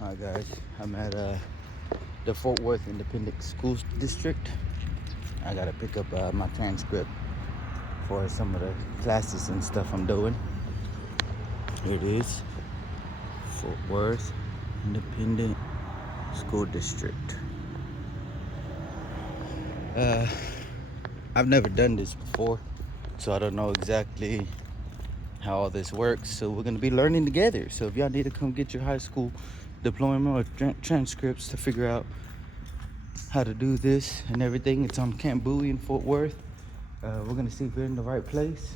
Hi guys, I'm at the Fort Worth Independent School District. I gotta pick up my transcript for some of the classes and stuff I'm doing. Here it is, Fort Worth Independent School District. I've never done this before, so I don't know exactly how all this works. So we're gonna be learning together. So if y'all need to come get your high school diploma or transcripts to figure out how to do this and everything, it's on Camp Bowie in Fort Worth. We're gonna see if we're in the right place.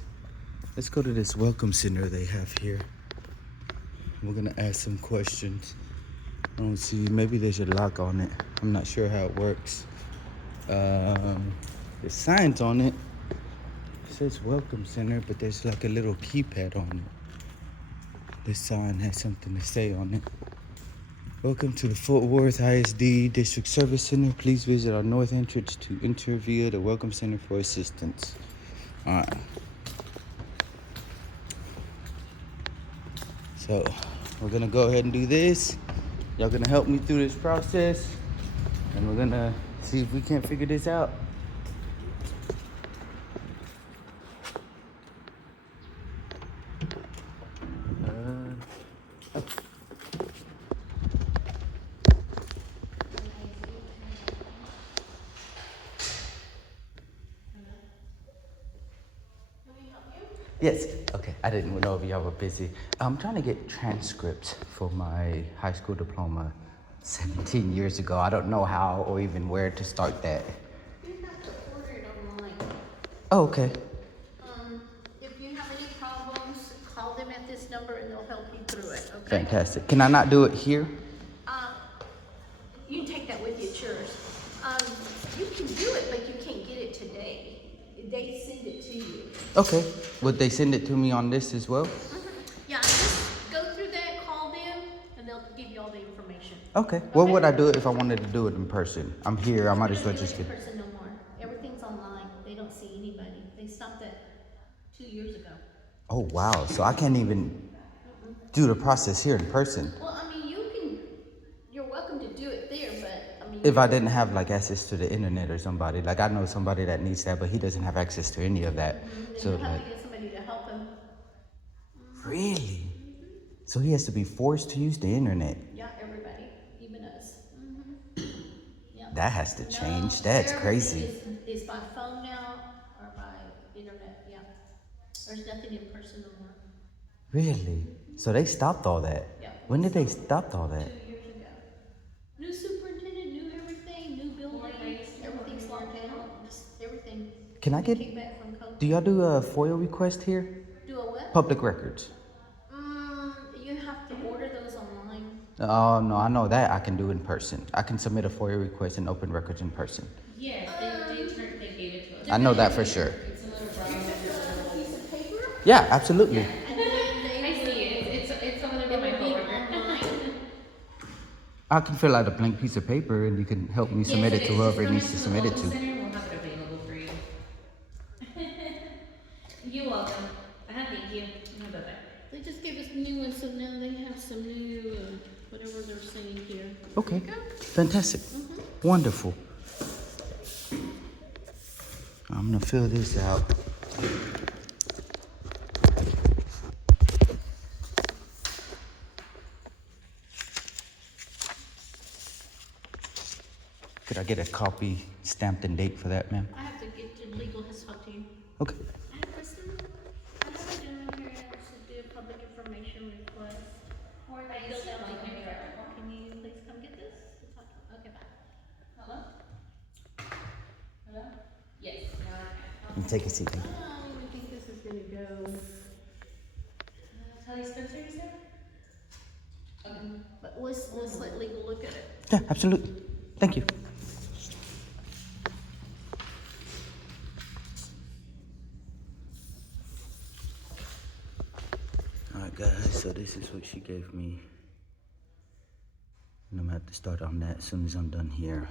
Let's go to this welcome center they have here. We're gonna ask some questions. I don't see, maybe there's a lock on it. I'm not sure how it works. There's signs on it. It says welcome center, but there's like a little keypad on it. This sign has something to say on it. Welcome to the Fort Worth ISD District Service Center. Please visit our north entrance to enter via the Welcome Center for assistance. All right. So we're gonna go ahead and do this. Y'all gonna help me through this process, and we're gonna see if we can't figure this out. Yes. Okay. I didn't know if y'all were busy. I'm trying to get transcripts for my high school diploma 17 years ago. I don't know how or even where to start that. You have to order it online. Oh, okay. If you have any problems, call them at this number and they'll help you through it, okay? Fantastic. Can I not do it here? You can take that with you, it's yours. You can do it, but you can't get it today. They send it to you. Okay. Would they send it to me on this as well? Yeah, just go through that, call them, and they'll give you all the information. Okay. What would I do if I wanted to do it in person? I'm here. I might as well They don't just do it get. in person no more. Everything's online. They don't see anybody. They stopped that 2 years ago. Oh wow. So I can't even do the process here in person. Well, I mean, you're welcome to do it there, but I mean. If I didn't have like access to the internet or somebody, like I know somebody that needs that, but he doesn't have access to any of that. Then So you'll have like, to get somebody to help him. really? So he has to be forced to use the internet. Yeah, everybody, even us. Yeah. That has to change. No, That's everything crazy. is by phone now or by internet, yeah. There's nothing in person no more. Really? So they stopped all that. Yeah. When did they stop all that? 2 years ago. New superintendent, new everything, new building, everything's locked down, just everything. Can I get? Came back from COVID. Do y'all do a FOIA request here? Do a what? Public records. You have to order those online. Oh no, I know that I can do in person. I can submit a FOIA request and open records in person. Yes, they gave it to us. I know that for sure. It's a little brown. A piece of paper? Yeah, absolutely. And then I see it. It's over there by my coworker. I can fill out a blank piece of paper and you can help me submit it to whoever it needs to submit it to. We'll have it available for you. You're welcome. Thank you. Bye bye. They just gave us new ones, so now they have some new, whatever they're saying here. Okay, fantastic. Wonderful. I'm gonna fill this out. Could I get a copy stamped and date for that, ma'am? I have to get to legal, has talked to you. Okay. Hi, Kristen. I have a gentleman here that wants to do a public information request. I filled out the contract. Can you please come get this? To talk to- Okay, bye. Hello? Hello? Yes. And take a seat. I don't even think this is gonna go. Kelly Spencer, you said? Okay. But let's let legal look at it. Yeah, absolutely. Thank you. Alright guys, so this is what she gave me. And I'm gonna have to start on that as soon as I'm done here.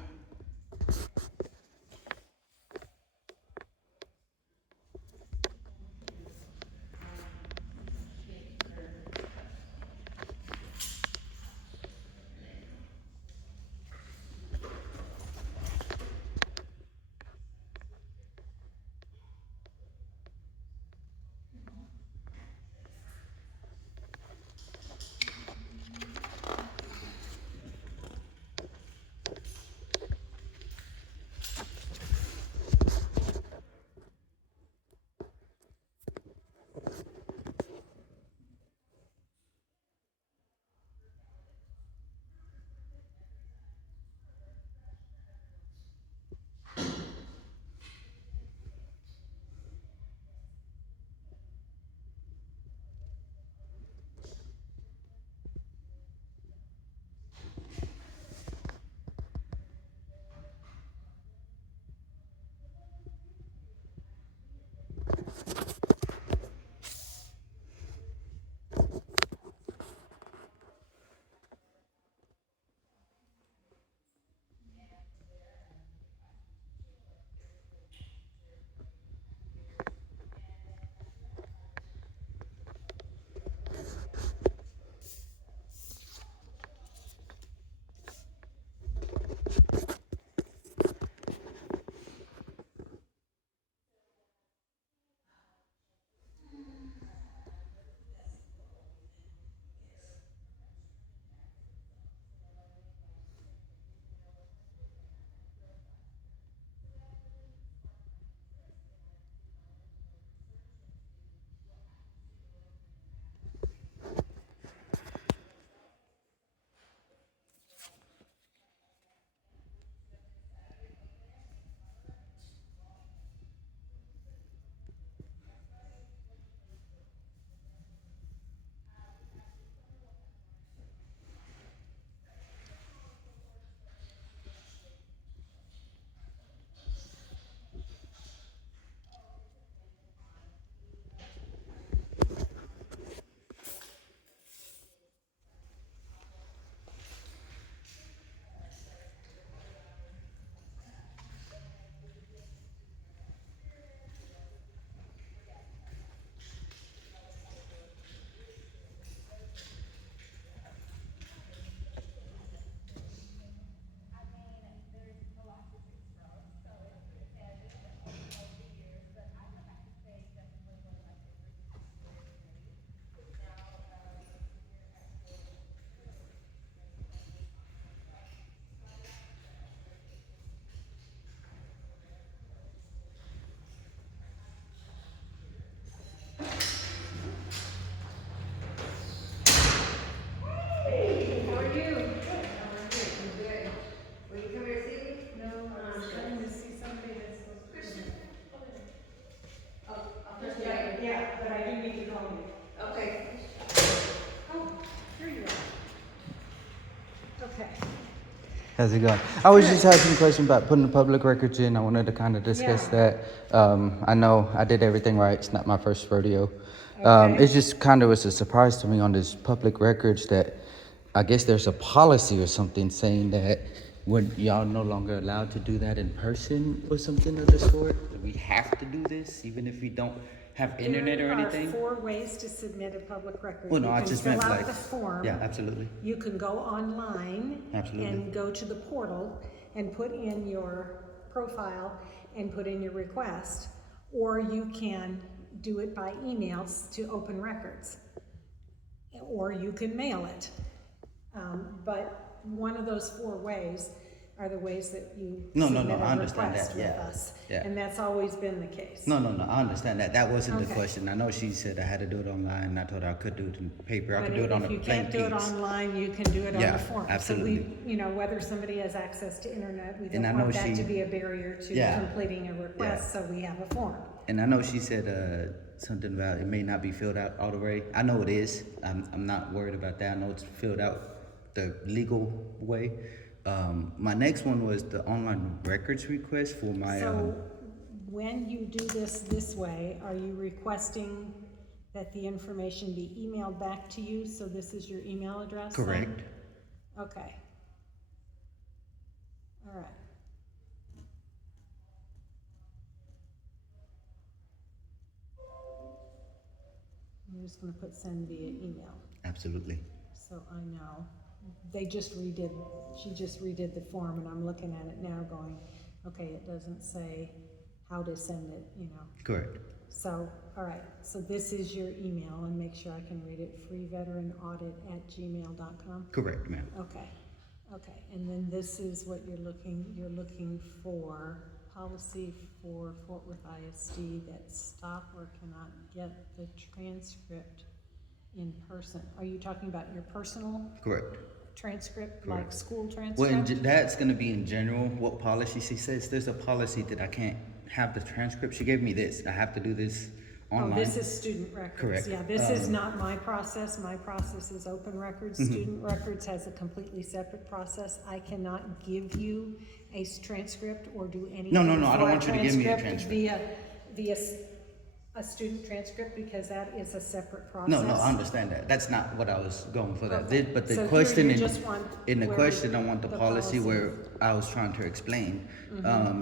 Correct. Good. Will you come here to see me? No, I was trying to see somebody that's supposed to. Yeah, but I do need to call you. Okay. Oh, here you are. Okay. How's it going? I was just asking a question about putting the public records in. I wanted to kind of discuss that. I know I did everything right. It's not my first rodeo. Okay. It's just kind of was a surprise to me on this public records that I guess there's a policy or something saying that when y'all no longer allowed to do that in person or something of the sort. We have to do this even if we don't have internet or anything. There are 4 ways to submit a public record. Well, no, You I can just fill meant out like the form. yeah, absolutely. You can go online. Absolutely. And go to the portal and put in your profile and put in your request. Or you can do it by emails to open records. Or you can mail it. But one of those 4 ways are the ways that you No, submit I a understand request that, with yeah, us. yeah. And that's always been the case. No, I understand that. That wasn't the Okay. question. I know she said I had to do it online, and I told her I could do it in paper. I But could do it on a if you plain can't do it piece. online, you can do it on Yeah, the form. absolutely. So we, whether somebody has access to internet, we And I don't know want that she- to be a barrier to Yeah. completing a request, so we have a form. And I know she said something about it may not be filled out all the way. I know it is. I'm not worried about that. I know it's filled out the legal way. My next one was the online records request for my. So when you do this way, are you requesting that the information be emailed back to you? So this is your email address? then? Correct. Okay. All right. I'm just gonna put send via email, Absolutely. so I know. She just redid the form, and I'm looking at it now going, okay, it doesn't say how to send it, Correct. So, all right, so this is your email, and make sure I can read it, freeveteranaudit@gmail.com? Correct, ma'am. Okay, and then this is what you're looking for, policy for Fort Worth ISD that stop or cannot get the transcript in person. Are you talking about your personal Correct. transcript, Correct. like school transcript? Well, that's going to be in general what policy she says. There's a policy that I can't have the transcript. She gave me this. I have to do this online. Oh, this is student records. Correct. Yeah, this is not my process. My process is open records. Student records has a completely separate process. I cannot give you a transcript or do anything. No, I don't for want you to give me a transcript. Via a student transcript, because that is a separate process. No, I understand that. That's not what I was going for. That, Okay. but the So here question you just want in the where question, I want the the policy policy where I was trying to explain.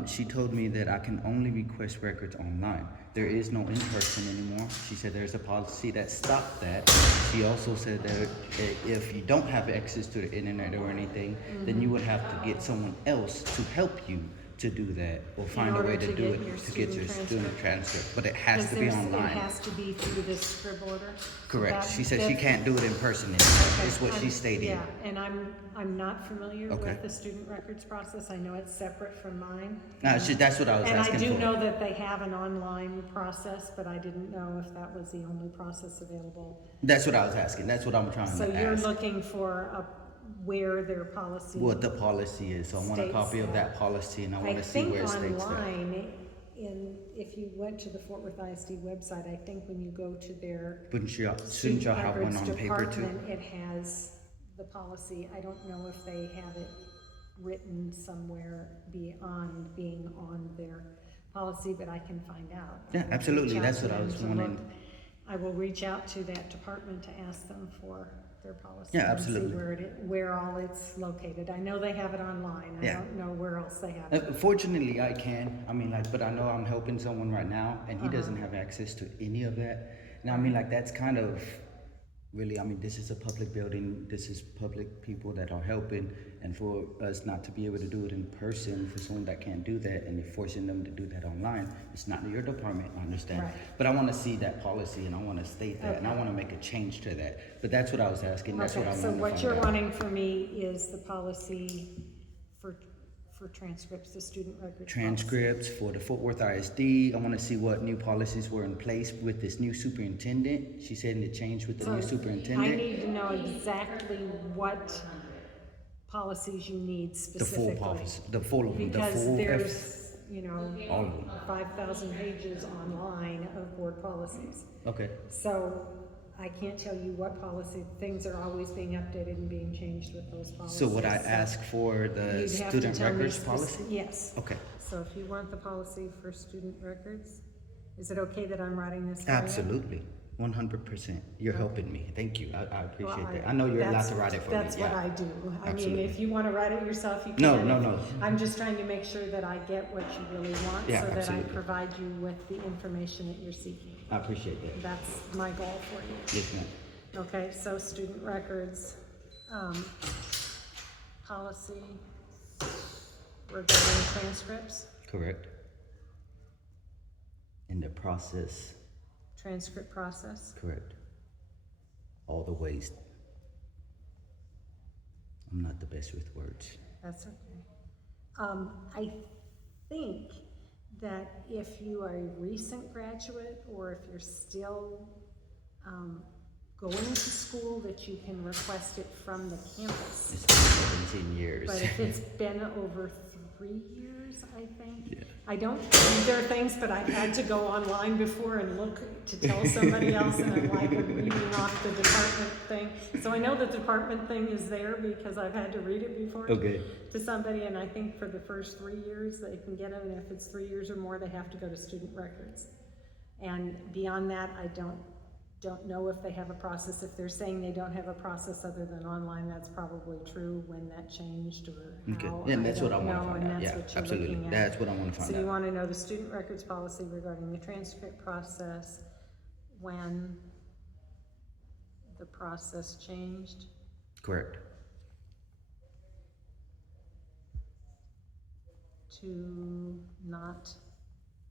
She told me that I can only request records online. There is no in person anymore. She said there's a policy that stopped that. She also said that if you don't have access to the internet or anything, then you would have to get someone else to help you to do that or find a order way to to do get it your to get your student student transcript. But it has to be It online. has to be through this scrib order. Correct. That- She said she that- can't do it in person anymore. Okay, Is what she I'm- stated. Yeah, and I'm not familiar Okay. with the student records process. I know it's separate from mine. That's what I was And I asking do for. know that they have an online process, but I didn't know if that was the only process available. That's what I was asking. That's what I'm trying So to you're ask. looking for where their policy. What the policy is. So I want a states copy of that. that policy and I I want to see think where it states that. online, if you went to the Fort Worth ISD website, I think when you go to their Shouldn't y'all student have one records on paper too? department, it has the policy. I don't know if they have it written somewhere beyond being on their policy, but I can find out. Yeah, I will absolutely. reach out That's to what I them was to wanting. look. I will reach out to that department to ask them for their policy. Yeah, and see absolutely. where all it's located. I know they have it online. I Yeah. don't know where else they have it. Fortunately, I can. I mean, but I know I'm helping someone right now, and he doesn't have access to any of that. And I mean, that's kind of really. I mean, this is a public building. This is public people that are helping, and for us not to be able to do it in person, for someone that can't do that, and you're forcing them to do that online, it's not your department. I understand, Right. but I want to see that policy, and I want to state that, and I want to make a change to that. But that's what I was asking. That's what I Okay, wanted so to what find you're out. wanting for me is the policy for transcripts, the student records. policy. Transcripts for the Fort Worth ISD. I want to see what new policies were in place with this new superintendent. She said it changed with the new So I superintendent. need to know exactly what policies you need The specifically. full policy, the full of them, the Because full there's, you know, all of them. 5,000 pages online of board policies. Okay. So I can't tell you what policy, things are always being updated and being changed with those policies. So would I ask for the You'd have to student tell me records policy? Yes. Okay. So if you want the policy for student records, is it okay that I'm writing this for you? Absolutely. 100%. You're helping me. Thank you. I appreciate Well, that. I know you're allowed that's- to write it for me. That's what I do. I mean, Absolutely. if you want to write it yourself, you No, can. no. I'm just trying to make sure that I get what you really want, Yeah, so that I absolutely. provide you with the information that you're seeking. I appreciate that. That's my goal for you. Yes, ma'am. Okay, so student records, policy regarding transcripts, Correct. In the process. transcript process. Correct. All the ways. I'm not the best with words. That's okay. I think that if you are a recent graduate, or if you're still going to school, that you can request it from the campus. It's been 17 years. But if it's been over 3 years, I think. Yeah. I don't, there are things, but I've had to go online before and look to tell somebody else, and I'm like reading off the department thing. So I know the department thing is there because I've had to read it before Okay. to somebody, and I think for the first 3 years they can get it, and if it's 3 years or more, they have to go to student records. And beyond that, I don't know if they have a process. If they're saying they don't have a process other than online, that's probably true. When that changed or Okay. how, Yeah, that's what I don't want to know, find and out. that's Yeah, what you're absolutely. looking at. That's what I want to find So you out. want to know the student records policy regarding the transcript process, when the process changed, Correct. to not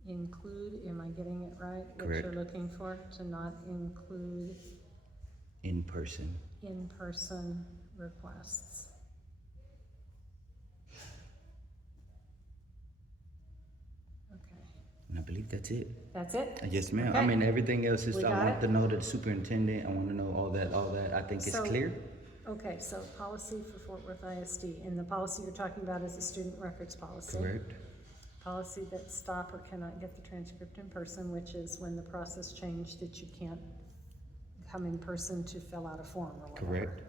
include, am I getting it right? What Correct. you're looking for, to not include In person. in-person requests. Okay, And I believe that's it. that's it? Yes, ma'am. I Okay. mean, everything else is, We I got want it? to know the superintendent. I want to know all that. I think it's So- clear. Okay, so policy for Fort Worth ISD, and the policy you're talking about is the student records policy. Correct. Policy that stop or cannot get the transcript in person, which is when the process changed that you can't come in person to fill out a form or whatever. Correct.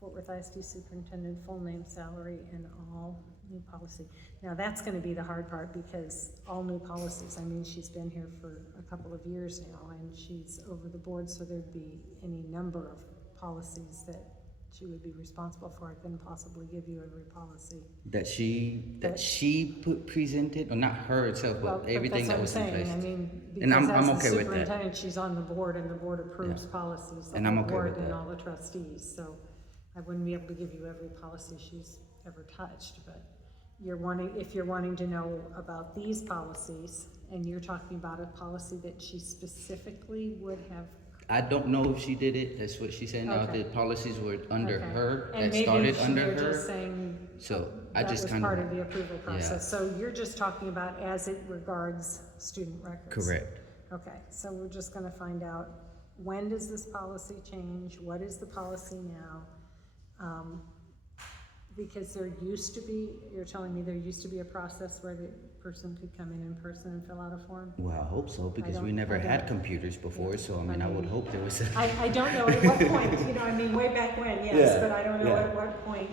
Fort Worth ISD superintendent, full name, salary, and all new policy. Now, that's gonna be the hard part, because all new policies, I mean, she's been here for a couple of years now, and she's over the board, so there'd be any number of policies that she would be responsible for. I couldn't possibly give you every policy. That she presented, or not her itself, Well, but everything that was in That's what place. I'm saying. I mean, And I'm because as okay the with that. superintendent, she's on the board, and the board approves Yeah. policies, the And I'm whole okay board with and that. all the trustees, so I wouldn't be able to give you every policy she's ever touched, but if you're wanting to know about these policies, and you're talking about a policy that she specifically would have. I don't know if she did it. That's what she's saying now. Okay. The policies were under Okay. her, And that started maybe under you're her. just saying So I that just was kind part of. of the approval process, so you're just talking about as it regards student records. Correct. Okay, so we're just gonna find out, when does this policy change, what is the policy now? Because there used to be, you're telling me there used to be a process where the person could come in person and fill out a form? Well, I hope so, because we don't- never I had don't- computers before, Yeah, so I mean, I would hope there was a. I don't know at what point, I mean, way back when, yes, Yeah, but I don't know yeah. at what point,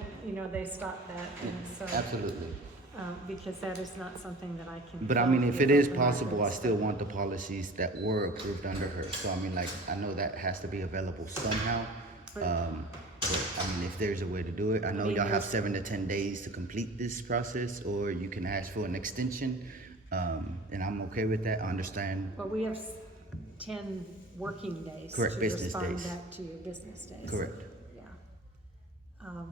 they stopped that, and so. Absolutely. Because that is not something that I can. But I fill mean, if with it is open possible, I records. still want the policies that were approved under her. So I mean, like, I know that has to be available somehow. But I mean, if there's a way to do it, I know y'all have 7 to 10 days to complete this process, or you can ask for an extension. And I'm okay with that. I understand. Well, we have 10 working days. Correct, business To respond days. back to your business days. Correct. Yeah.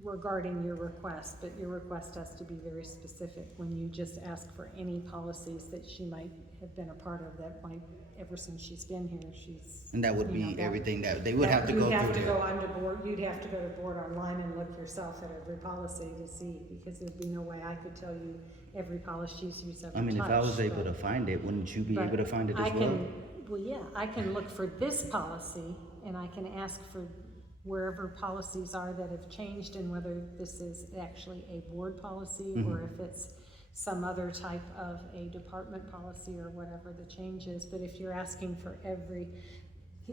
Regarding your request, but your request has to be very specific. When you just ask for any policies that she might have been a part of, that might, ever since she's been here, she's. And that would be everything that they would have to go You'd have through to go there. under board, you'd have to go to board online and look yourself at every policy to see, because there'd be no way I could tell you every policy she's ever touched. I mean, if I was able but- to find it, wouldn't you be but able to find it I as well? can, well, yeah, I can look for this policy and I can ask for wherever policies are that have changed and whether this is actually a board policy or if it's some other type of a department policy or whatever the change is. But if you're asking for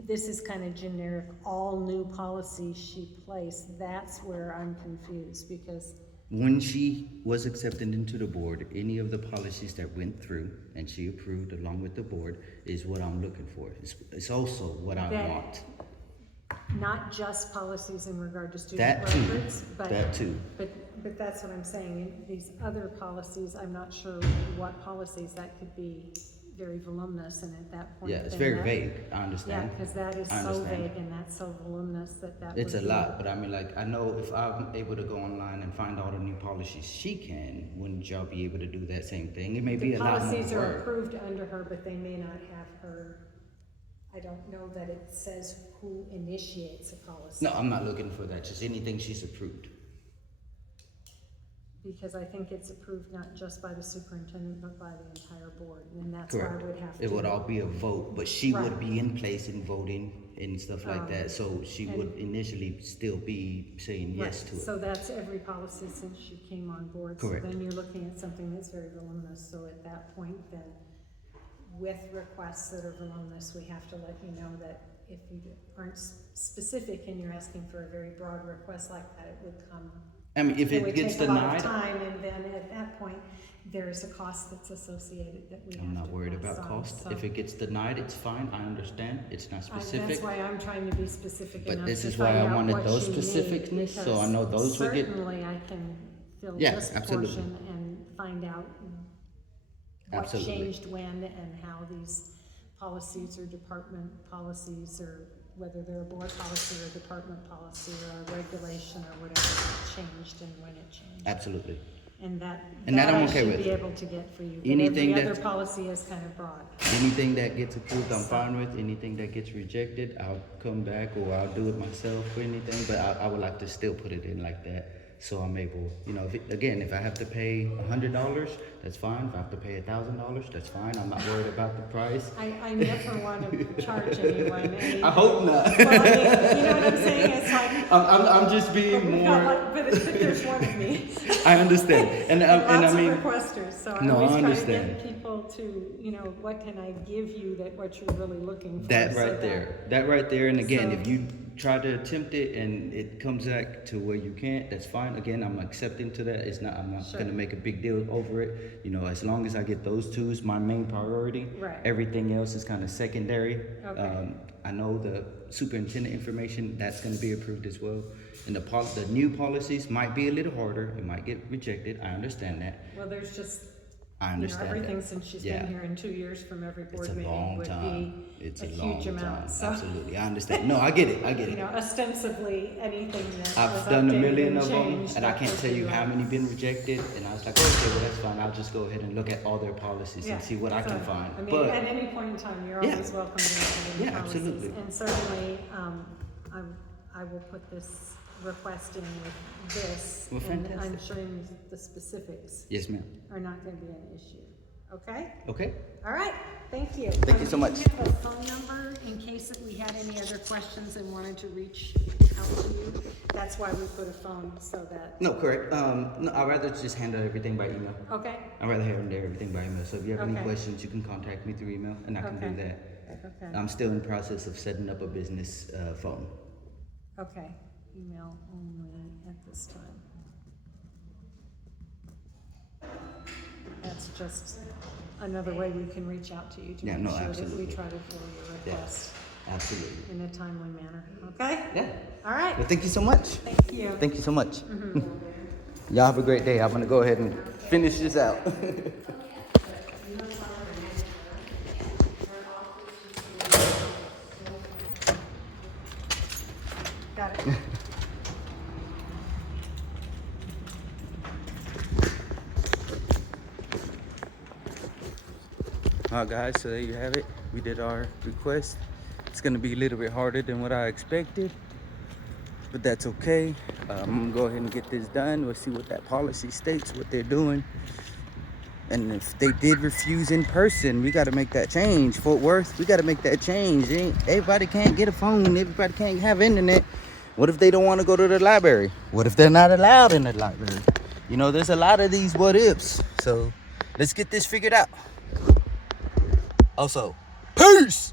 this is kind of generic, all new policies she placed, that's where I'm confused because When she was accepted into the board, any of the policies that went through and she approved along with the board is what I'm looking for. It's also what I That- want. not just policies in regard to student That too, records, but. that too. But that's what I'm saying, these other policies, I'm not sure what policies, that could be very voluminous, and at that point. Yeah, it's then very that- vague, I Yeah, understand. because that is I so understand. vague and that's so voluminous that It's a would be- lot, but I mean, like, I know if I'm able to go online and find all the new policies she can, wouldn't y'all be able to do that same thing? It may be The a lot more policies are work. approved under her, but they may not have her, I don't know that it says who initiates a policy. No, I'm not looking for that, just anything she's approved. Because I think it's approved not just by the superintendent, but by the entire board, and that's why Correct. I would have to. It would all be a vote, but she would Right. be in place in voting and stuff like that, so she would initially still be saying yes Right, to it. so that's every policy since she came on board. Correct. So then you're looking at something that's very voluminous, so at that point then, with requests that are voluminous, we have to let you know that if you aren't specific and you're asking for a very broad request like that, it would come. I mean, if It it would gets take a lot of denied, time, and then at that point, there's a cost that's associated that we have to I'm not worried pass about on, cost. so- If it gets denied, it's fine, I understand, it's not specific. That's why I'm trying to be specific But enough this to is why find I out wanted what those you need, specificness, so I because know those would get- Certainly I can fill Yeah, this absolutely. portion and find out what Absolutely. changed when and how these policies or department policies, or whether they're a board policy or a department policy or a regulation or whatever changed and when it changed. Absolutely. And that And that I'm I okay should with. be able to get for you. But Anything every other that's- policy is kind of broad. Anything that gets approved, I'm fine with. Anything that gets rejected, I'll come back or I'll do it myself or anything, but I would like to still put it in like that. So I'm able, if I have to pay $100, that's fine. If I have to pay $1,000, that's fine. I'm not worried about the price. I never want to charge anyone anything. I hope not. Well, I mean, you know what I'm saying? It's like, I'm just being we've got more, like, but there's one of me. I understand. And I Lots mean, of requesters, so I No, I always try to understand. get people to, what can I give you that what you're really looking for? that so right there, that right there. And again, So- if you try to attempt it and it comes back to where you can't, that's fine. Again, I'm accepting to that. I'm not Sure. gonna make a big deal over it. As long as I get those two is my main priority. Right. Everything else is kind of secondary. Okay. I know the superintendent information, that's gonna be approved as well. And the new policies might be a little harder. It might get rejected. I understand that. Well, there's just, I understand everything that. since she's Yeah. been here in 2 years from every It's board a meeting long would time. be It's a a long huge amount, time. so. Absolutely, I understand. No, I get it. I get it. Ostensibly, anything that was I've done a updated million and of them, changed, and I that can't would tell be you how right. many been rejected. And I was like, okay, well that's fine. I'll just go ahead and look at all their policies Yeah, and see what I so, can find. I mean, But at any point in time, you're Yeah. always welcome to look at any Yeah, policies. absolutely. And certainly, I will put this request in with this, Well, and fantastic. I'm sure the specifics yes, ma'am. are not gonna be an issue, okay? Okay. All right, thank you. Thank you so much. Do you have a phone number in case that we had any other questions and wanted to reach out to you? That's why we put a phone, so that, No, correct. No, I'd rather just handle everything by email. okay? I'd rather handle everything by email. So if you have any Okay. questions, you can contact me through email, and I can do Okay. that. Okay, I'm still in the process of setting up a business phone. okay, email only at this time. That's just another way we can reach out to you to Yeah, make no, sure that we absolutely. try to fill your Yeah. request Absolutely. in a timely manner, okay? Yeah. All right, Well, thank you so much. thank you. Thank you so much. Y'all have a great day. I'm gonna go ahead and finish this out. Got it. Alright guys, so there you have it. We did our request. It's gonna be a little bit harder than what I expected, but that's okay. I'm gonna go ahead and get this done. We'll see what that policy states, what they're doing. And if they did refuse in person, we got to make that change. Fort Worth, we got to make that change. Everybody can't get a phone. Everybody can't have internet. What if they don't want to go to the library? What if they're not allowed in the library? You know, there's a lot of these what ifs. So let's get this figured out. Also, peace.